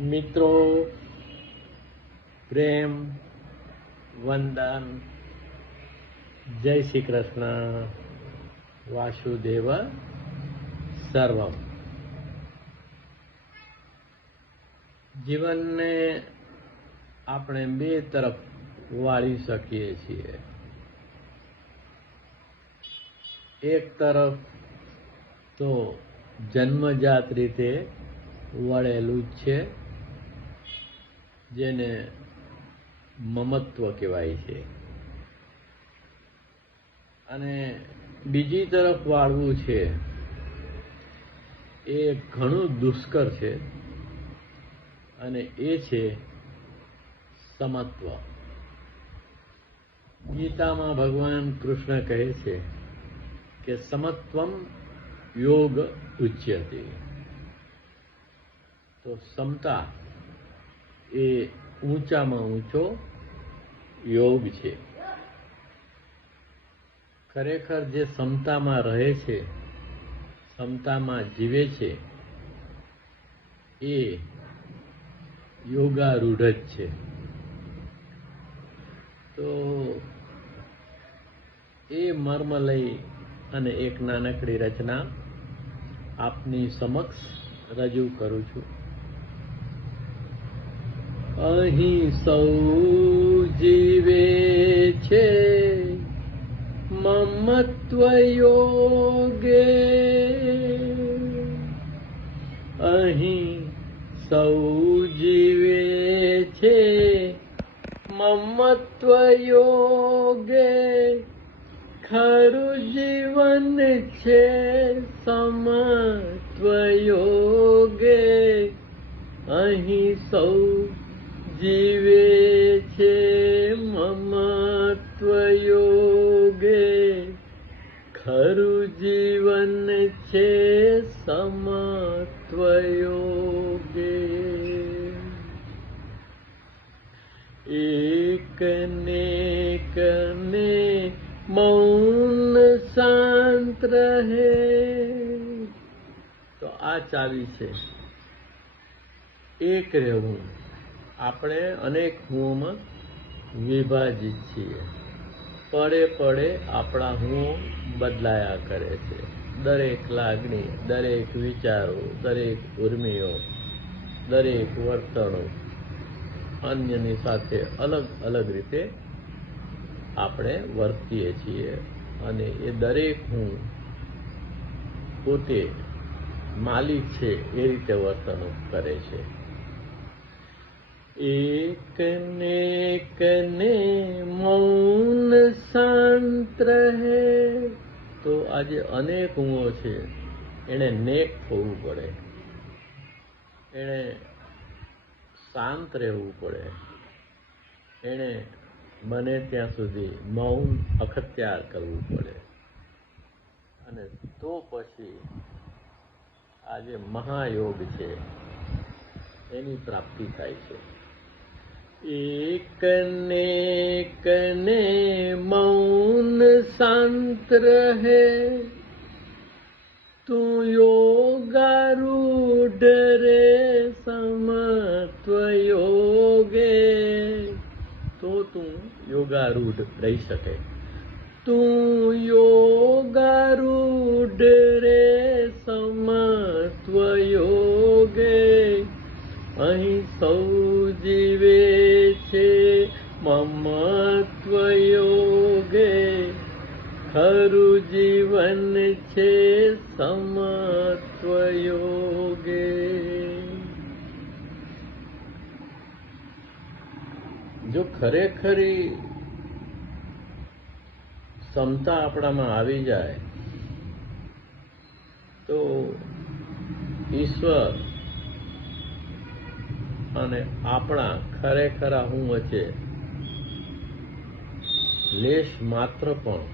મિત્રો, પ્રેમ, વંદન, જય શ્રી કૃષ્ણ, વાસુદેવ સર્વમ. જીવનને આપણે બે તરફ વાળી શકીએ છીએ. એક તરફ તો જન્મજાત રીતે વળેલું જ છે, જેને મમત્વ કહેવાય છે, અને બીજી તરફ વાળવું છે એ ઘણું દુષ્કર છે, અને એ છે સમત્વ. ગીતામાં ભગવાન કૃષ્ણ કહે છે કે સમત્વમ યોગ ઉચ્યતે. તો સમતા એ ઊંચામાં ઊંચો યોગ છે. ખરેખર જે સમતામાં રહે છે, સમતામાં જીવે છે, એ યોગારૂઢ જ છે. તો એ મર્મ લઈ અને એક નાનકડી રચના આપની સમક્ષ રજૂ કરું છું. અહીં સૌ જીવે છે મમત્વ યોગે, અહીં સૌ જીવે છે મમત્વ યોગે. ખરું જીવન છે સમત્વ યોગે, અહીં સૌ જીવે છે મમત્વ યોગે. ખરું જીવન છે સમત્વ યોગે. એકને મૌન શાંત રહે. તો આ ચાવી છે, એક રહેવું. આપણે અનેક હુંઓમાં વિભાજિત છીએ. પડે પડે આપણા હુંઓ બદલાયા કરે છે. દરેક લાગણી, દરેક વિચારો, દરેક ઉર્મિઓ, દરેક વર્તણો અન્યની સાથે અલગ અલગ રીતે આપણે વર્તીએ છીએ, અને એ દરેક હું પોતે માલિક છે એ રીતે વર્તણૂક કરે છે. એકને મૌન શાંત રહે. તો આજે અનેક હુંઓ છે, એણે નેક થવું પડે, એણે શાંત રહેવું પડે, એણે બને ત્યાં સુધી મૌન અખત્યાર કરવું પડે, અને તો પછી આ જે મહાયોગ છે એની પ્રાપ્તિ થાય છે. એકને મૌન શાંત રહે, તું યોગારૂઢ રે સમત્વ યોગે. તો તું યોગારૂઢ રહી શકે. તું યોગારૂઢ રે સમત્વ યોગે. અહીં સૌ જીવે છે મમત્વ યોગે. ખરું જીવન છે સમત્વ યોગે. જો ખરેખરી સમતા આપણામાં આવી જાય તો ઈશ્વર અને આપણા ખરેખરા હું વચ્ચે લેશ માત્ર પણ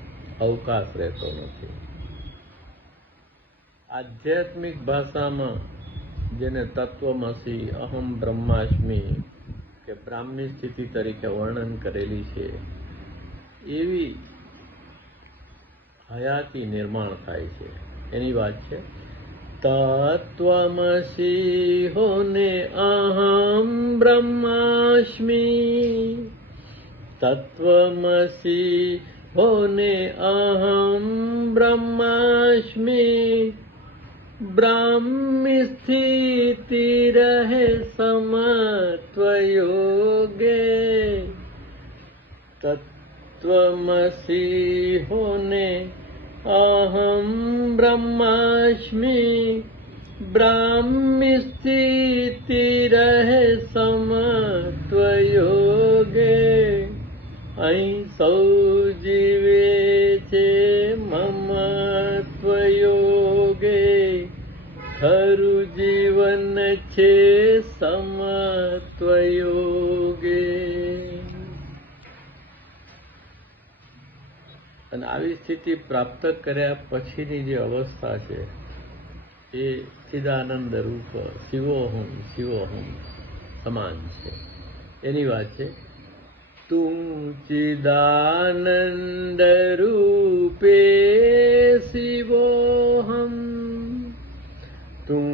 અવકાશ રહેતો નથી. આધ્યાત્મિક ભાષામાં જેને તત્વમસી, અહમ બ્રહ્માસ્મિ કે બ્રાહ્મી સ્થિતિ તરીકે વર્ણન કરેલી છે, એવી હયાતી નિર્માણ થાય છે. એની વાત છે તત્વમસી હોને અહમ ब्रह्मास्मि तत्त्वमसि होने अहं ब्रह्मास्मि ब्राह्मी स्थिति रहे समत्वयोगे तत्त्वमसि होने अहं ब्रह्मास्मि ब्राह्मी स्थिति रहे समत्वयोगे અહીં સૌ જીવે છે મમત્વયોગે ખરું જીવન છે સમત્વયોગે. અને આવી સ્થિતિ પ્રાપ્ત કર્યા પછીની જે અવસ્થા છે એ ચિદાનંદ રૂપ શિવોહમ સમાન છે. એની વાત છે. તું ચિદાનંદ રૂપે શિવોહમ તું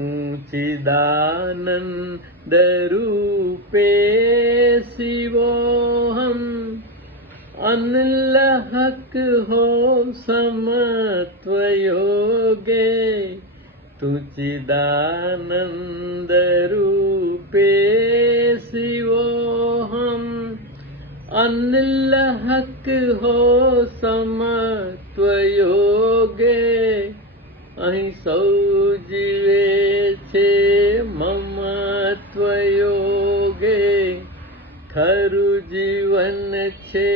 ચિદાનંદ રૂપે શિવોહમ અનલહક હો સમત્વયોગે તું ચિદાનંદ રૂપે શિવોહમ અનલહક હો સમત્વયોગે અહીં સૌ જીવે છે મમત્વયોગે ખરું જીવન છે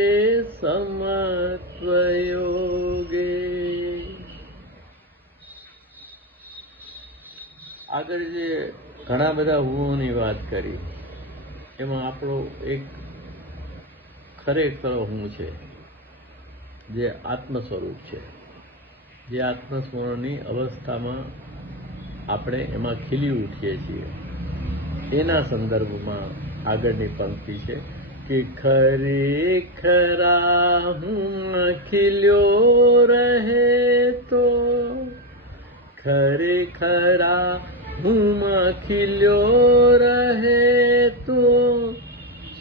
સમત્વયોગે. આગળ જે ઘણા બધા હુઓની વાત કરી એમાં આપણો એક ખરેખર હું છે જે આત્મ સ્વરૂપ છે, જે આત્મસ્મરણની અવસ્થામાં આપણે એમાં ખીલી ઉઠીએ છીએ એના સંદર્ભમાં આગળની પંક્તિ છે કે ખરેખરા હું ખીલ્યો રહે તો ખરેખરા હું ખીલ્યો રહે તો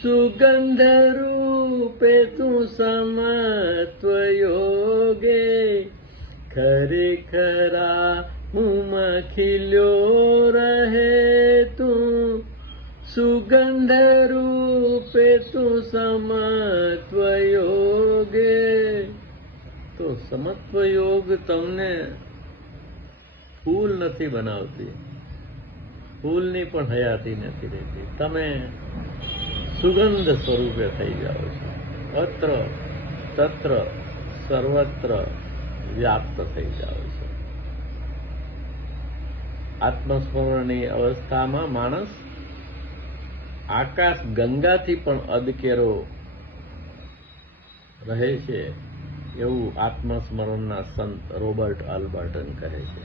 સુગંધ રૂપે તું સમત્વયોગે ખરેખરા હું ખીલ્યો રહે તું સુગંધ રૂપે તું સમત્વયોગે. તો સમત્વયોગ તમને ફૂલ નથી બનાવતી, ફૂલની પણ હયાતી નથી રહેતી. તમે સુગંધ સ્વરૂપે થઈ જાઓ છો, અત્ર તત્ર સર્વત્ર વ્યાપ્ત થઈ જાઓ છો. આત્મસ્મરણની અવસ્થામાં માણસ આકાશ ગંગાથી પણ અદકેરો રહે છે એવું આત્મસ્મરણના સંત રોબર્ટ આલ્બર્ટન કહે છે.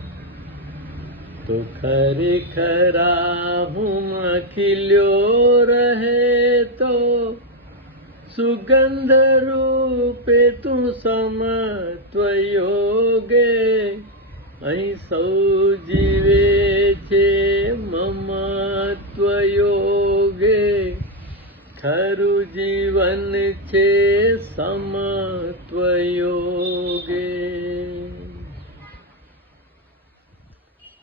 તો ખરેખરા હું ખીલ્યો રહે તો સુગંધ રૂપે તું સમત્વયોગે અહીં સૌ જીવે છે મમત્વયોગે ખરું જીવન છે સમત્વયોગે.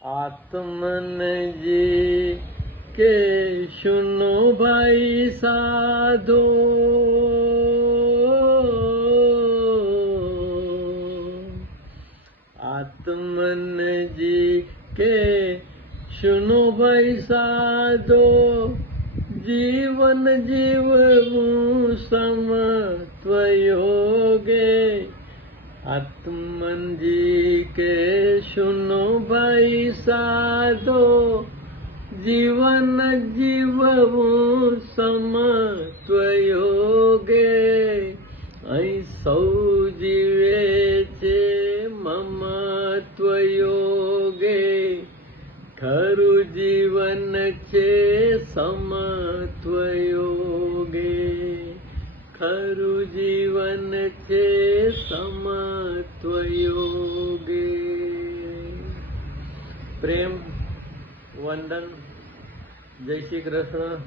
આત્મન જી કે સુનો ભાઈ સાધો આત્મન જી કે સુનો ભાઈ સાધો જીવન જીવવું સમત્વયોગે આત્મનજી કે સુનો ભાઈ સાધો જીવન જીવવું સમત્વયોગે અહીં સૌ જીવે છે મમત્વયોગે ખરું જીવન છે સમત્વયોગે ખરું જીવન છે સમત્વયોગે. પ્રેમ વંદન. જય શ્રી કૃષ્ણ.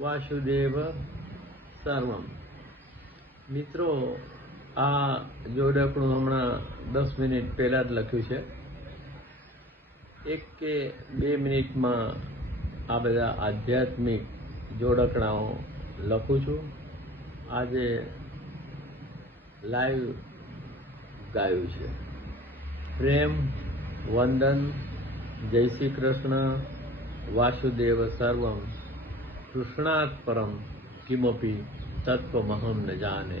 વાસુદેવ સર્વમ. મિત્રો, આ જોડકણું હમણાં 10 મિનિટ પહેલાં જ લખ્યું છે. 1 કે 2 મિનિટમાં આ બધા આધ્યાત્મિક જોડકણાઓ લખું છું. આજે લાઈવ ગાયું છે. પ્રેમ, વંદન, જય શ્રી કૃષ્ણ, વાસુદેવ સર્વમ, કૃષ્ણાત પરમ કિમપી તત્વમહમ ન જાને.